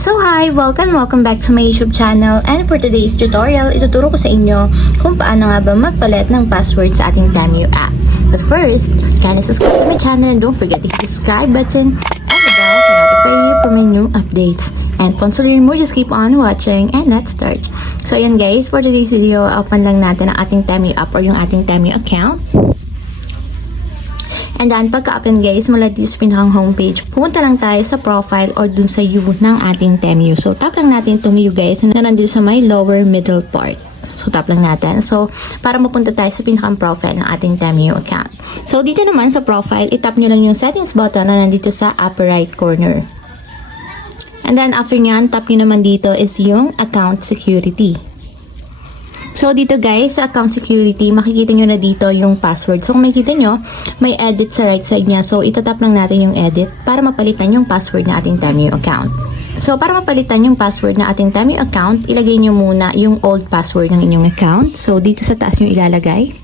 So hi! Welcome back to my YouTube channel, and for today's tutorial, ituturo ko sa inyo kung paano nga ba magpalit ng password sa ating Temu app. But first, kindly subscribe to my channel and don't forget to hit the subscribe button and the bell to notify you for my new updates. And once you learn more, just keep on watching and let's start. So ayan guys, for today's video, open lang natin ang ating Temu app or yung ating Temu account. And then, pagka-open guys, mula dito sa pinakang homepage, pumunta lang tayo sa profile or dun sa view ng ating Temu. So, tap lang natin itong view guys na nandito sa may lower middle part. So, tap lang natin. So, para mapunta tayo sa pinakang profile ng ating Temu account. So, dito naman sa profile, itap nyo lang yung settings button na nandito sa upper right corner. And then, after nyan, tap nyo naman dito is yung account security. So, dito guys, sa account security, makikita nyo na dito yung password. So, kung makikita nyo, may edit sa right side niya. So, itatap lang natin yung edit para mapalitan yung password na ating Temu account. So, para mapalitan yung password na ating Temu account, ilagay nyo muna yung old password ng inyong account. So, dito sa taas nyo ilalagay.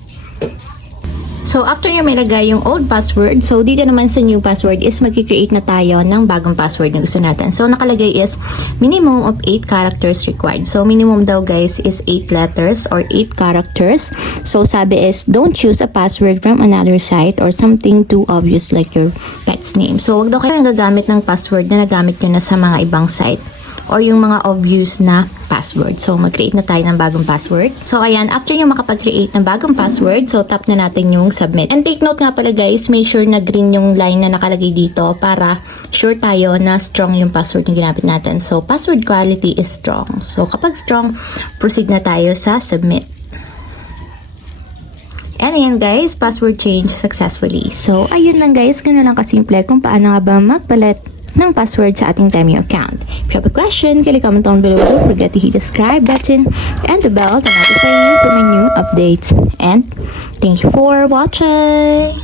So, after nyo may lagay yung old password, so dito naman sa new password is mag-create na tayo ng bagong password na gusto natin. So, nakalagay is minimum of 8 characters required. So, minimum daw guys is 8 letters or 8 characters. So, sabi is don't choose a password from another site or something too obvious like your pet's name. So, wag daw kayo gagamit ng password na nagamit nyo na sa mga ibang site or yung mga obvious na password. So, mag-create na tayo ng bagong password. So, ayan, after nyo makapag-create ng bagong password, so, tap na natin yung submit. And take note nga pala guys, make sure na green yung line na nakalagay dito para sure tayo na strong yung password na ginamit natin. So, password quality is strong. So, kapag strong, proceed na tayo sa submit. And ayan guys, password change successfully. So, ayun lang guys, ganun lang kasimple kung paano nga ba magpalit ng password sa ating Temu account. If you have a question, kindly comment down below. Don't forget to hit the subscribe button and the bell to notify you for my new updates. And thank you for watching!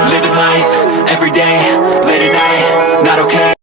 Living life every day,